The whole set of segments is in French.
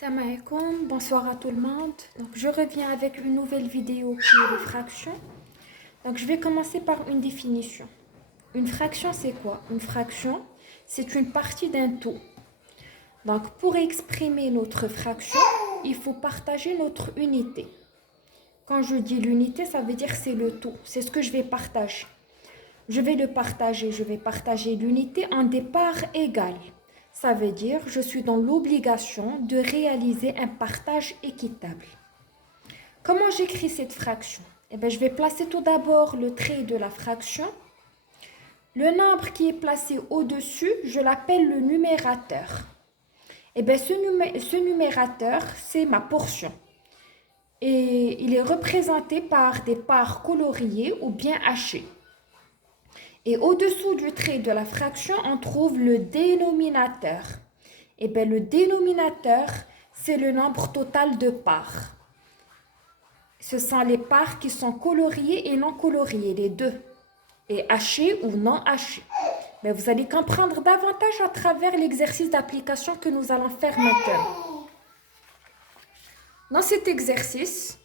Salam alaikum, bonsoir à tout le monde. Donc, je reviens avec une nouvelle vidéo qui est les fractions. Donc, je vais commencer par une définition. Une fraction, c'est quoi? Une fraction, c'est une partie d'un tout. Donc, pour exprimer notre fraction, il faut partager notre unité. Quand je dis l'unité, ça veut dire c'est le tout. C'est ce que je vais partager. Je vais partager l'unité en des parts égales. Ça veut dire je suis dans l'obligation de réaliser un partage équitable. Comment j'écris cette fraction? Eh bien, je vais placer tout d'abord le trait de la fraction. Le nombre qui est placé au-dessus, je l'appelle le numérateur. Eh bien, ce numérateur, c'est ma portion. Et il est représenté par des parts coloriées ou bien hachées. Et au-dessous du trait de la fraction, on trouve le dénominateur. Et bien, le dénominateur, c'est le nombre total de parts. Ce sont les parts qui sont coloriées et non coloriées, les deux. Et hachées ou non hachées. Mais vous allez comprendre davantage à travers l'exercice d'application que nous allons faire maintenant. Dans cet exercice,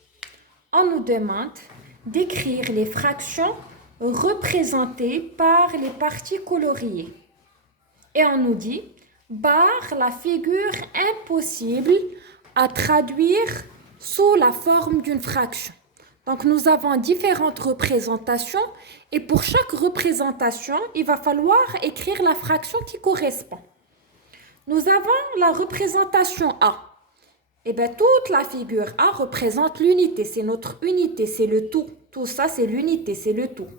on nous demande d'écrire les fractions représentées par les parties coloriées. Et on nous dit, barre la figure impossible à traduire sous la forme d'une fraction. Donc nous avons différentes représentations et pour chaque représentation, il va falloir écrire la fraction qui correspond. Nous avons la représentation A. Et bien, toute la figure A représente l'unité, c'est notre unité, c'est le tout. Tout ça, c'est l'unité, c'est le tout.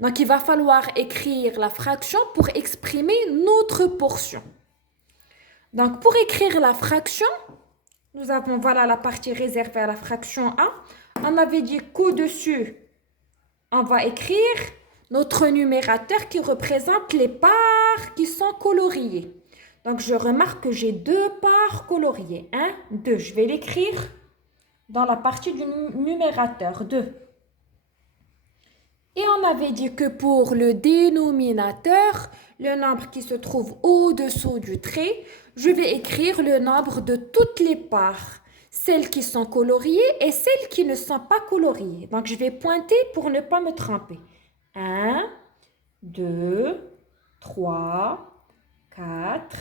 Donc, il va falloir écrire la fraction pour exprimer notre portion. Donc, pour écrire la fraction, nous avons, voilà la partie réservée à la fraction A. On avait dit qu'au-dessus, on va écrire notre numérateur qui représente les parts qui sont coloriées. Donc, je remarque que j'ai deux parts coloriées. 1, 2. Je vais l'écrire dans la partie du numérateur. 2. Et on avait dit que pour le dénominateur, le nombre qui se trouve au-dessous du trait, je vais écrire le nombre de toutes les parts. Celles qui sont coloriées et celles qui ne sont pas coloriées. Donc, je vais pointer pour ne pas me tromper. 1, 2, 3, 4,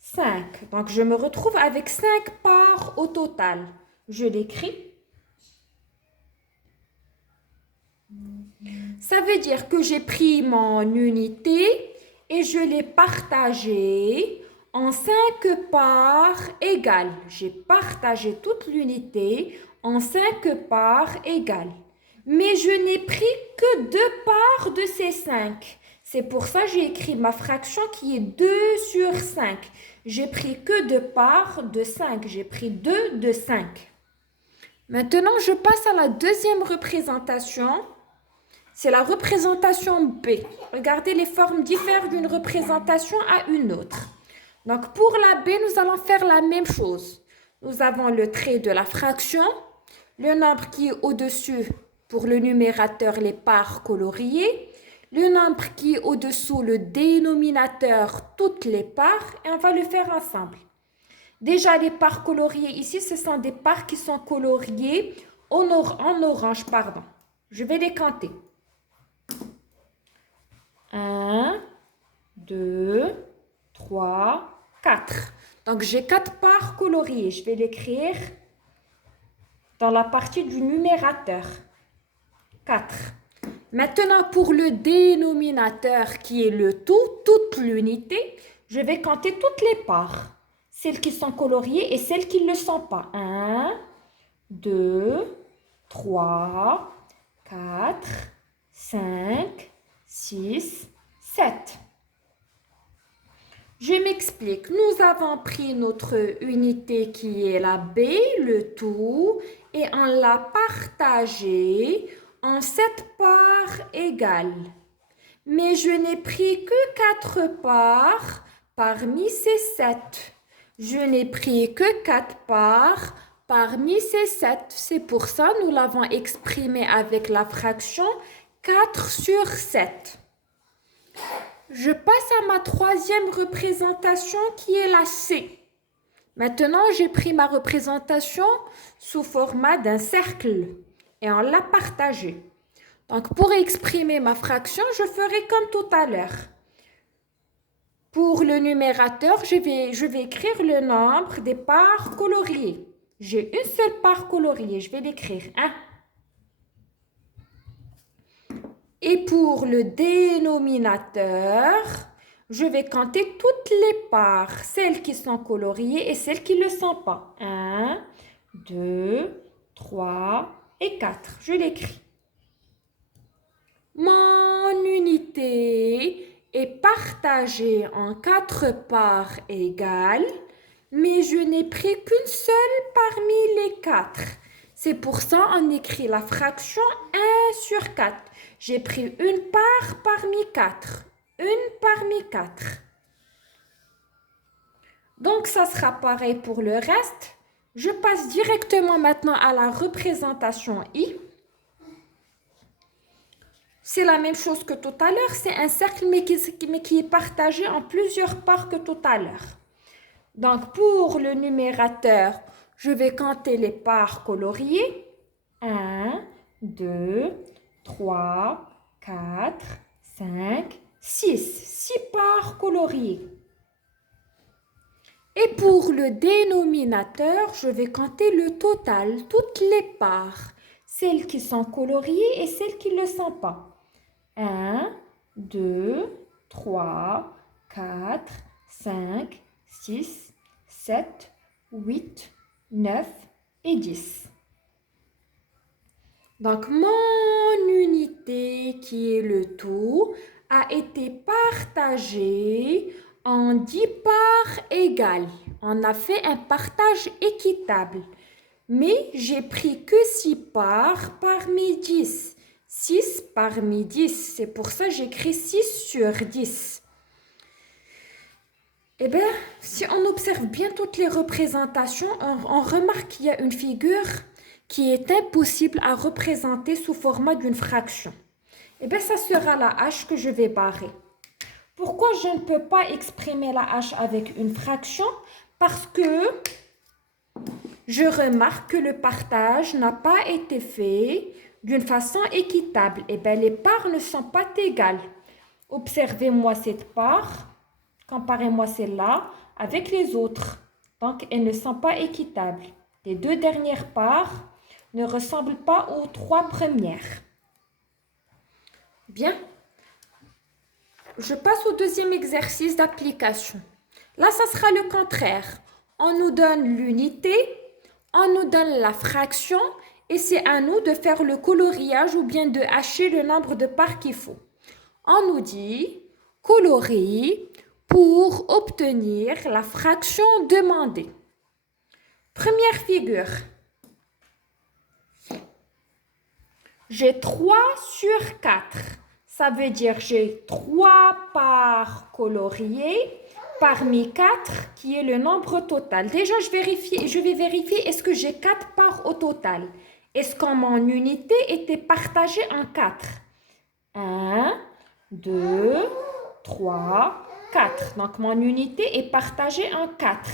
5. Donc, je me retrouve avec 5 parts au total. Je l'écris. Ça veut dire que j'ai pris mon unité et je l'ai partagée en 5 parts égales. J'ai partagé toute l'unité en 5 parts égales. Mais je n'ai pris que 2 parts de ces 5. C'est pour ça que j'ai écrit ma fraction qui est 2 sur 5. J'ai pris que 2 parts de 5. J'ai pris 2 de 5. Maintenant, je passe à la deuxième représentation. C'est la représentation B. Regardez, les formes diffèrent d'une représentation à une autre. Donc, pour la B, nous allons faire la même chose. Nous avons le trait de la fraction, le nombre qui est au-dessus pour le numérateur, les parts coloriées, le nombre qui est au-dessous, le dénominateur, toutes les parts, et on va le faire ensemble. Déjà, les parts coloriées ici, ce sont des parts qui sont coloriées en orange, pardon. Je vais les compter. 1, 2, 3, 4. Donc, j'ai 4 parts coloriées. Je vais l'écrire dans la partie du numérateur. 4. Maintenant, pour le dénominateur qui est le tout, toute l'unité, je vais compter toutes les parts. Celles qui sont coloriées et celles qui ne le sont pas. 1, 2, 3, 4, 5, 6, 7. Je m'explique. Nous avons pris notre unité qui est la B, le tout, et on l'a partagée en 7 parts égales. Mais je n'ai pris que 4 parts parmi ces 7. Je n'ai pris que 4 parts parmi ces 7. C'est pour ça que nous l'avons exprimé avec la fraction 4 sur 7. Je passe à ma troisième représentation qui est la C. Maintenant, j'ai pris ma représentation sous format d'un cercle et on l'a partagé. Donc, pour exprimer ma fraction, je ferai comme tout à l'heure. Pour le numérateur, je vais écrire le nombre des parts coloriées. J'ai une seule part coloriée, je vais l'écrire 1. Et pour le dénominateur, je vais compter toutes les parts, celles qui sont coloriées et celles qui ne le sont pas. 1, 2, 3 et 4. Je l'écris. Mon unité est partagée en 4 parts égales, mais je n'ai pris qu'une seule parmi les 4. C'est pour ça qu'on écrit la fraction 1 sur 4. J'ai pris une part parmi 4. Une parmi 4. Donc, ça sera pareil pour le reste. Je passe directement maintenant à la représentation I. C'est la même chose que tout à l'heure. C'est un cercle, mais qui est partagé en plusieurs parts que tout à l'heure. Donc, pour le numérateur, je vais compter les parts coloriées. 1, 2, 3, 4, 5, 6. 6 parts coloriées. Et pour le dénominateur, je vais compter le total, toutes les parts. Celles qui sont coloriées et celles qui ne le sont pas. 1, 2, 3, 4, 5, 6, 7, 8, 9 et 10. Donc, mon unité, qui est le tout, a été partagée en 10 parts égales. On a fait un partage équitable. Mais j'ai pris que 6 parts parmi 10. 6 parmi 10. C'est pour ça que j'écris 6 sur 10. Eh bien, si on observe bien toutes les représentations, on remarque qu'il y a une figure qui est impossible à représenter sous format d'une fraction. Eh bien, ça sera la hache que je vais barrer. Pourquoi je ne peux pas exprimer la hache avec une fraction? Parce que je remarque que le partage n'a pas été fait d'une façon équitable. Eh bien, les parts ne sont pas égales. Observez-moi cette part, comparez-moi celle-là avec les autres. Donc, elles ne sont pas équitables. Les 2 dernières parts ne ressemblent pas aux 3 premières. Bien. Je passe au deuxième exercice d'application. Là, ça sera le contraire. On nous donne l'unité, on nous donne la fraction et c'est à nous de faire le coloriage ou bien de hacher le nombre de parts qu'il faut. On nous dit colorer pour obtenir la fraction demandée. Première figure. J'ai 3 sur 4. Ça veut dire j'ai 3 parts coloriées parmi 4 qui est le nombre total. Déjà, je vais vérifier est-ce que j'ai 4 parts au total. Est-ce que mon unité était partagée en 4? 1, 2, 3, 4. Donc, mon unité est partagée en 4.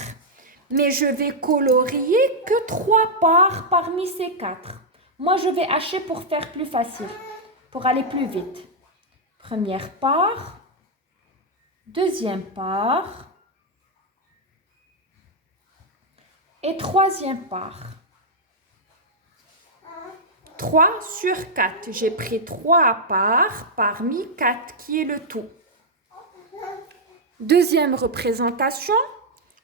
Mais je vais colorier que 3 parts parmi ces 4. Moi, je vais hacher pour faire plus facile, pour aller plus vite. Première part, deuxième part et troisième part. 3 sur 4. J'ai pris 3 parts parmi 4 qui est le tout. Deuxième représentation,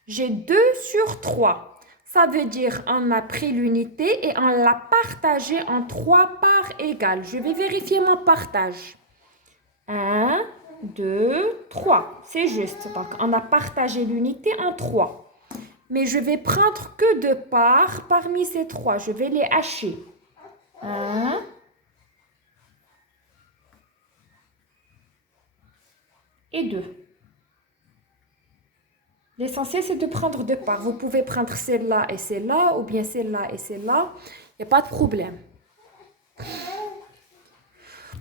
j'ai 2 sur 3. Ça veut dire on a pris l'unité et on l'a partagée en 3 parts égales. Je vais vérifier mon partage. 1, 2, 3. C'est juste. Donc, on a partagé l'unité en 3. Mais je vais prendre que 2 parts parmi ces 3. Je vais les hacher. 1. Et 2. L'essentiel, c'est de prendre 2 parts. Vous pouvez prendre celle-là et celle-là, ou bien celle-là et celle-là. Il n'y a pas de problème.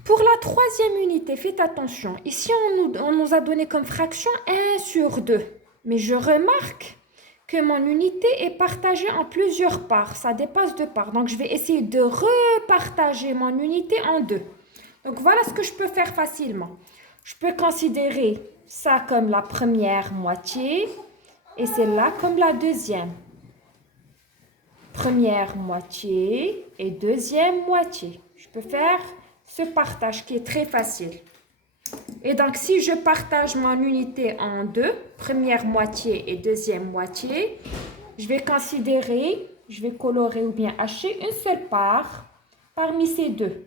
Pour la troisième unité, faites attention. Ici, on nous a donné comme fraction 1 sur 2. Mais je remarque que mon unité est partagée en plusieurs parts. Ça dépasse 2 parts. Donc, je vais essayer de repartager mon unité en 2. Donc, voilà ce que je peux faire facilement. Je peux considérer ça comme la première moitié et celle-là comme la deuxième. Première moitié et deuxième moitié. Je peux faire ce partage qui est très facile. Et donc, si je partage mon unité en 2, première moitié et deuxième moitié, je vais considérer, je vais colorer ou bien hacher une seule part parmi ces 2.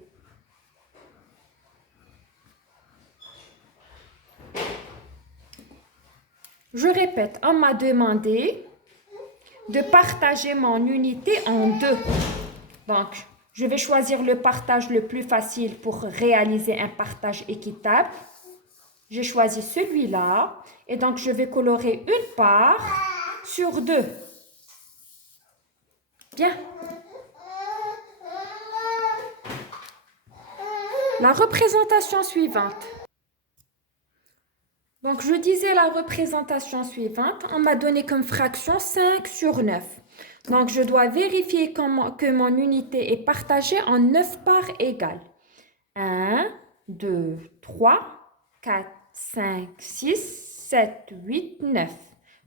Je répète, on m'a demandé de partager mon unité en 2. Donc, je vais choisir le partage le plus facile pour réaliser un partage équitable. J'ai choisi celui-là et donc je vais colorer une part sur 2. Bien. La représentation suivante. Donc, je disais la représentation suivante. On m'a donné comme fraction 5 sur 9. Donc, je dois vérifier que mon unité est partagée en 9 parts égales. 1, 2, 3, 4, 5, 6, 7, 8, 9.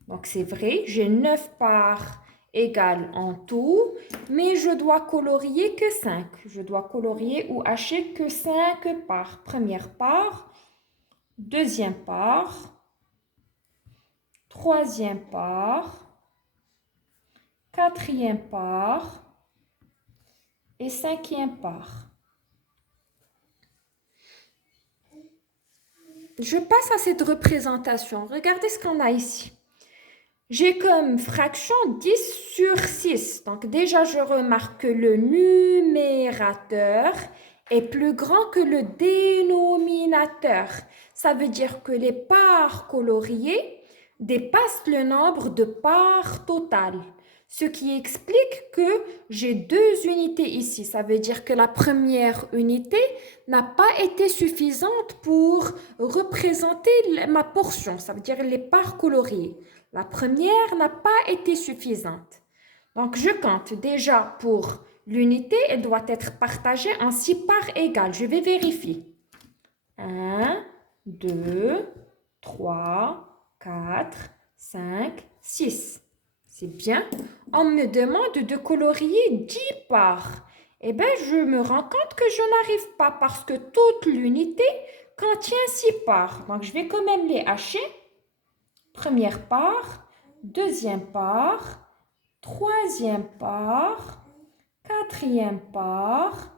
Donc, c'est vrai, j'ai 9 parts égales en tout, mais je dois colorier que 5. Je dois colorier ou hacher que 5 parts. Première part, deuxième part, troisième part, quatrième part et cinquième part. Je passe à cette représentation. Regardez ce qu'on a ici. J'ai comme fraction 10 sur 6. Donc déjà, je remarque que le numérateur est plus grand que le dénominateur. Ça veut dire que les parts coloriées dépassent le nombre de parts totales. Ce qui explique que j'ai 2 unités ici. Ça veut dire que la première unité n'a pas été suffisante pour représenter ma portion. Ça veut dire les parts coloriées. La première n'a pas été suffisante. Donc, je compte déjà pour l'unité, elle doit être partagée en 6 parts égales. Je vais vérifier. 1, 2, 3, 4, 5, 6. C'est bien. On me demande de colorier 10 parts. Eh bien, je me rends compte que je n'arrive pas parce que toute l'unité contient 6 parts. Donc, je vais quand même les hacher. Première part, deuxième part, troisième part, quatrième part,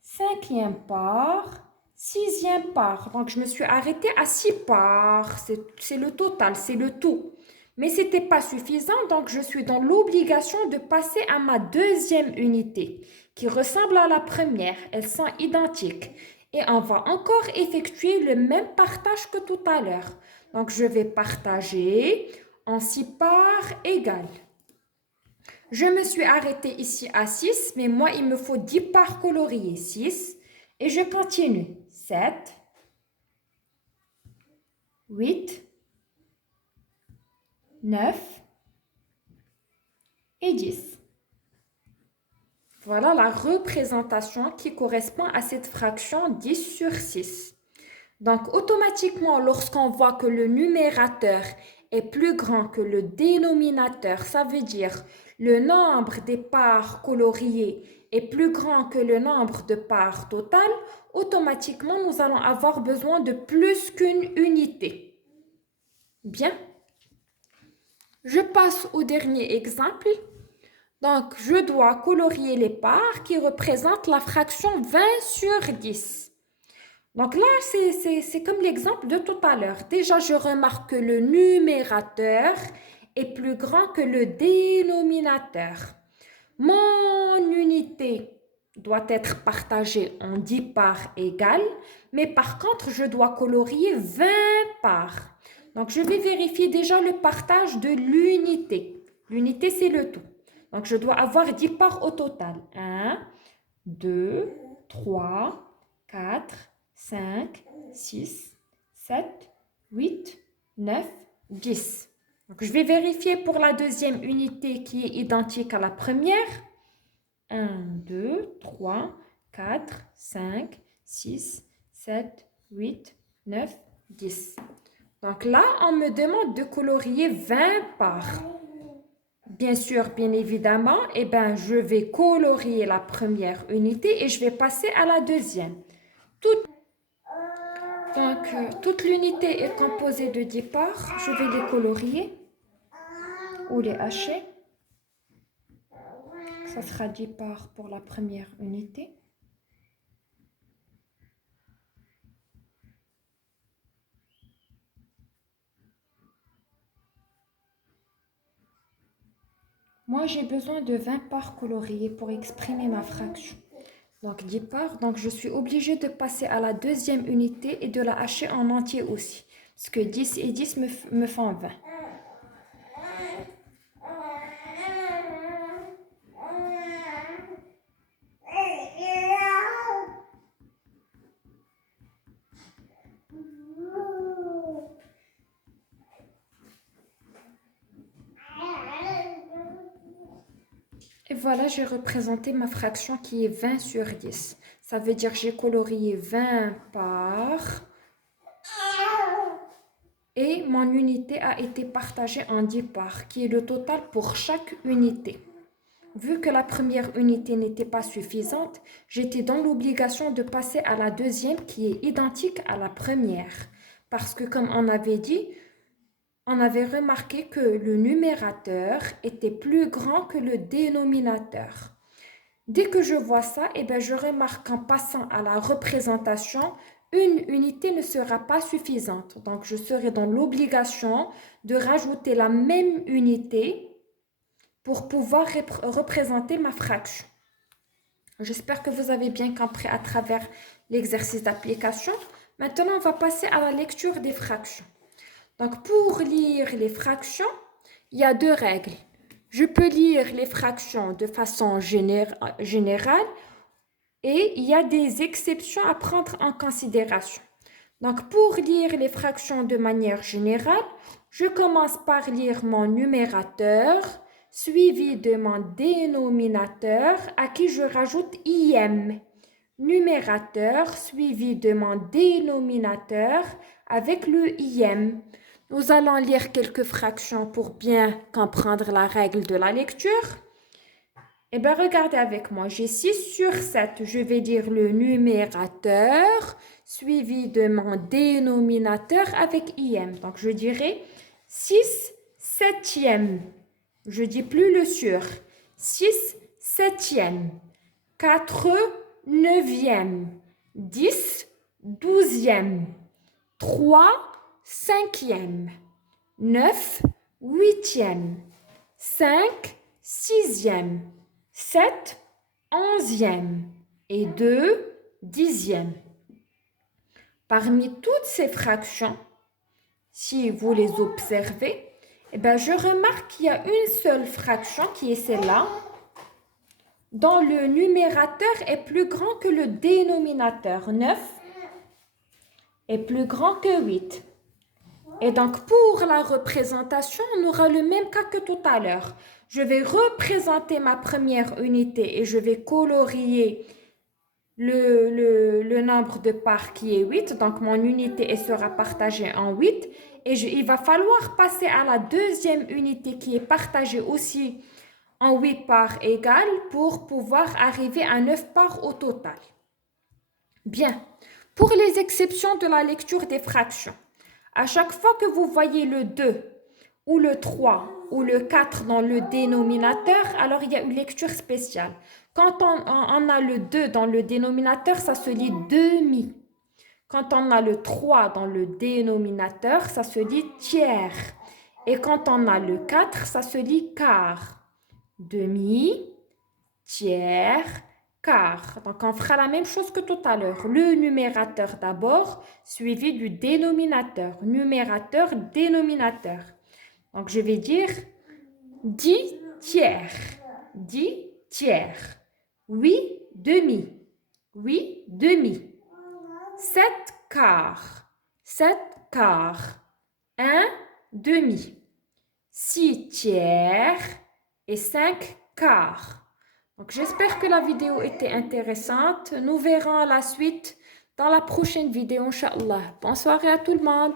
cinquième part, sixième part. Donc, je me suis arrêtée à 6 parts. C'est le total, c'est le tout. Mais ce n'était pas suffisant, donc je suis dans l'obligation de passer à ma deuxième unité, qui ressemble à la première. Elles sont identiques. Et on va encore effectuer le même partage que tout à l'heure. Donc, je vais partager en 6 parts égales. Je me suis arrêtée ici à 6, mais moi, il me faut 10 parts coloriées. 6. Et je continue. 7, 8, 9 et 10. Voilà la représentation qui correspond à cette fraction 10 sur 6. Donc, automatiquement, lorsqu'on voit que le numérateur est plus grand que le dénominateur, ça veut dire le nombre des parts coloriées est plus grand que le nombre de parts totales, automatiquement, nous allons avoir besoin de plus qu'une unité. Bien. Je passe au dernier exemple. Donc, je dois colorier les parts qui représentent la fraction 20 sur 10. Donc là, c'est comme l'exemple de tout à l'heure. Déjà, je remarque que le numérateur est plus grand que le dénominateur. Mon unité doit être partagée en 10 parts égales, mais par contre, je dois colorier 20 parts. Donc, je vais vérifier déjà le partage de l'unité. L'unité, c'est le tout. Donc, je dois avoir 10 parts au total. 1, 2, 3, 4, 5, 6, 7, 8, 9, 10. Donc, je vais vérifier pour la deuxième unité qui est identique à la première. 1, 2, 3, 4, 5, 6, 7, 8, 9, 10. Donc là, on me demande de colorier 20 parts. Bien sûr, bien évidemment, eh ben, je vais colorier la première unité et je vais passer à la deuxième. Toute l'unité est composée de 10 parts. Je vais les colorier ou les hacher. Ça sera 10 parts pour la première unité. Moi, j'ai besoin de 20 parts coloriées pour exprimer ma fraction. Donc 10 parts. Donc je suis obligée de passer à la deuxième unité et de la hacher en entier aussi. Parce que 10 et 10 me font 20. Et voilà, j'ai représenté ma fraction qui est 20 sur 10. Ça veut dire que j'ai colorié 20 parts. Et mon unité a été partagée en 10 parts, qui est le total pour chaque unité. Vu que la première unité n'était pas suffisante, j'étais dans l'obligation de passer à la deuxième qui est identique à la première. Parce que comme on avait dit, on avait remarqué que le numérateur était plus grand que le dénominateur. Dès que je vois ça, eh ben, je remarque qu'en passant à la représentation, une unité ne sera pas suffisante. Donc, je serai dans l'obligation de rajouter la même unité pour pouvoir représenter ma fraction. J'espère que vous avez bien compris à travers l'exercice d'application. Maintenant, on va passer à la lecture des fractions. Donc, pour lire les fractions, il y a deux règles. Je peux lire les fractions de façon générale et il y a des exceptions à prendre en considération. Donc, pour lire les fractions de manière générale, je commence par lire mon numérateur, suivi de mon dénominateur, à qui je rajoute IM. Numérateur, suivi de mon dénominateur, avec le IM. Nous allons lire quelques fractions pour bien comprendre la règle de la lecture. Eh bien, regardez avec moi, j'ai 6 sur 7. Je vais dire le numérateur suivi de mon dénominateur avec IM. Donc, je dirais 6 septièmes. Je dis plus le sur. 6 septièmes. 4 neuvièmes. 10 douzièmes. 3 cinquièmes. 9 huitièmes. 5 sixièmes. 7 onzièmes et 2 dixièmes. Parmi toutes ces fractions, si vous les observez, eh ben, je remarque qu'il y a une seule fraction qui est celle-là, dont le numérateur est plus grand que le dénominateur. 9 est plus grand que 8. Et donc, pour la représentation, on aura le même cas que tout à l'heure. Je vais représenter ma première unité et je vais colorier le nombre de parts qui est 8. Donc, mon unité sera partagée en 8. Et il va falloir passer à la deuxième unité qui est partagée aussi en 8 parts égales pour pouvoir arriver à 9 parts au total. Bien. Pour les exceptions de la lecture des fractions, à chaque fois que vous voyez le 2 ou le 3 ou le 4 dans le dénominateur, alors il y a une lecture spéciale. Quand on a le 2 dans le dénominateur, ça se lit demi. Quand on a le 3 dans le dénominateur, ça se lit tiers. Et quand on a le 4, ça se lit quart. Demi, tiers, quart. Donc, on fera la même chose que tout à l'heure. Le numérateur d'abord, suivi du dénominateur. Numérateur, dénominateur. Donc, je vais dire 10 tiers. 10 tiers. 8 demi. 8 demi. 7 quarts. 7 quarts. 1 demi. 6 tiers et 5 quarts. Donc, j'espère que la vidéo était intéressante. Nous verrons la suite dans la prochaine vidéo, Inch'Allah. Bonne soirée à tout le monde.